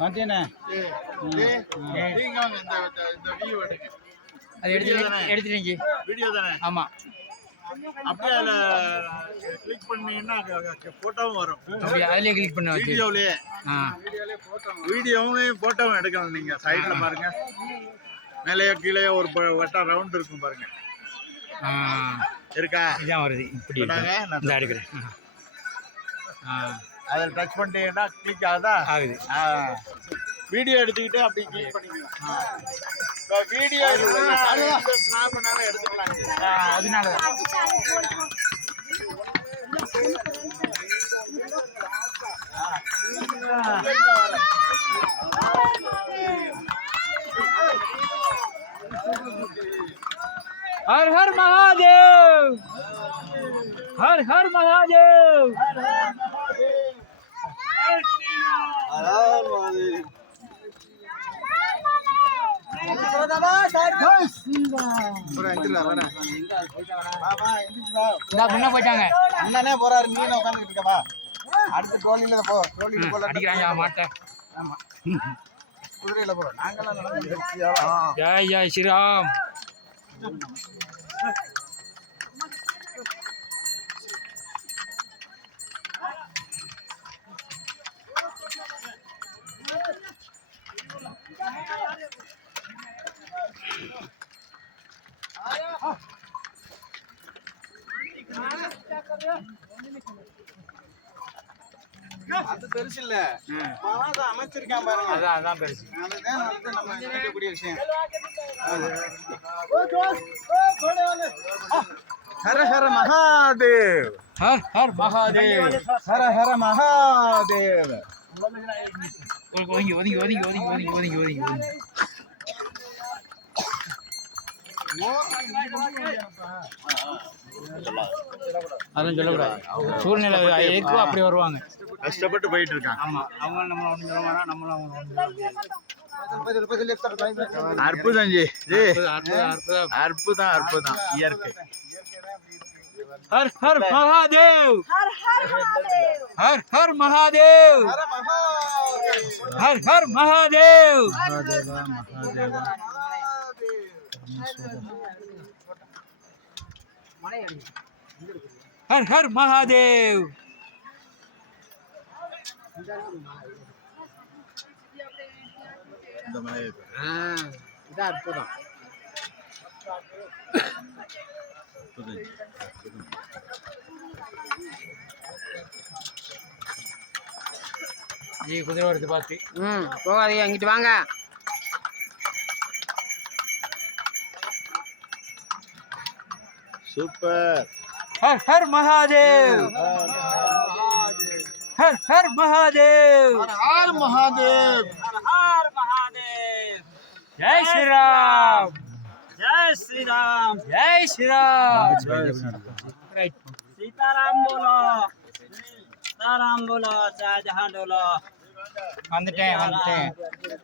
பார்த்தேனே அது எடுத்துட்டீங்க வீடியோ தானே? ஆமாம். அப்படியே அதில் கிளிக் பண்ணீங்கன்னா ஃபோட்டோவும் வரும். அப்படியே அதிலே கிளிக் பண்ண வச்சு வீடியோவிலேயே வீடியோவும் ஃபோட்டோவும் எடுக்கலாம். நீங்கள் சைடில் பாருங்க, மேலேயோ கீழேயோ ஒரு வட்டம் ரவுண்ட் இருக்கும் பாருங்க. இருக்கா? இதான் வருது. இப்படி நான் எடுக்கிறேன். அதில் டச் பண்ணிட்டீங்கன்னா கிளிக் ஆகுதா? ஆகுது. வீடியோ எடுத்துக்கிட்டு அப்படி கிளிக் பண்ணிக்கலாம். இப்போ வீடியோ ஸ்னாப் பண்ணாலும் எடுத்துக்கலாம். அதனால தான். हर हर महादेव, हर हर महादेव, முன்ன போயிட்டாங்க. அண்ணனே போறாரு, நீ என்ன உட்காந்துக்கிட்டு இருக்கவா? அடுத்து ட்ரோலியில போ, ட்ரோலியில போல அடிக்கிறாங்க மாட்டேன். ஆமா, குதிரையில போ. நாங்கெல்லாம் நடந்து ஜெய் ஜெய் ஸ்ரீராம். அது பெருசு இல்ல, அமைச்சிருக்கான் பாருங்க. அதான் பெருசு. அதுதான் வந்து நம்ம நினைக்கக்கூடிய விஷயம். Hara Hara Mahadev, her her Mahadev, Hara Hara Mahadev. ஒதுங்கி ஒதுங்கி ஒதுங்கி ஒதுங்கி ஒதுங்கி ஒதுங்கி ஒதுங்கி ஒதுங்கி. அதெல்லாம் சொல்லக்கூடாது. சூழ்நிலை இருக்கோ அப்படி வருவாங்க. கஷ்டப்பட்டு போயிட்டு இருக்காங்க. ஆமா, அவங்க நம்மள ஒண்ணு சொல்ல வேணாம், நம்மளும் அவங்க அற்புதம் ஜி, அற்புதம் அற்புதம் அற்புதம். இயற்கை. हर हर महादेव, हर हर महादेव, हर हर महादेव, हर हर महादेव, हर हर महादेव. இதான் அற்புதம். நீ குதிரை எடுத்து பார்த்து போகாதீங்க, அங்கிட்டு வாங்க. சூப்பர். हर हर महादेव, हर हर महादेव, हर महादेव, हर महादेव. जय श्री राम, जय श्री राम, जय श्री राम. सीताराम बोलो, सीताराम बोलो, शाहजहां बोलो. வந்துட்டேன்.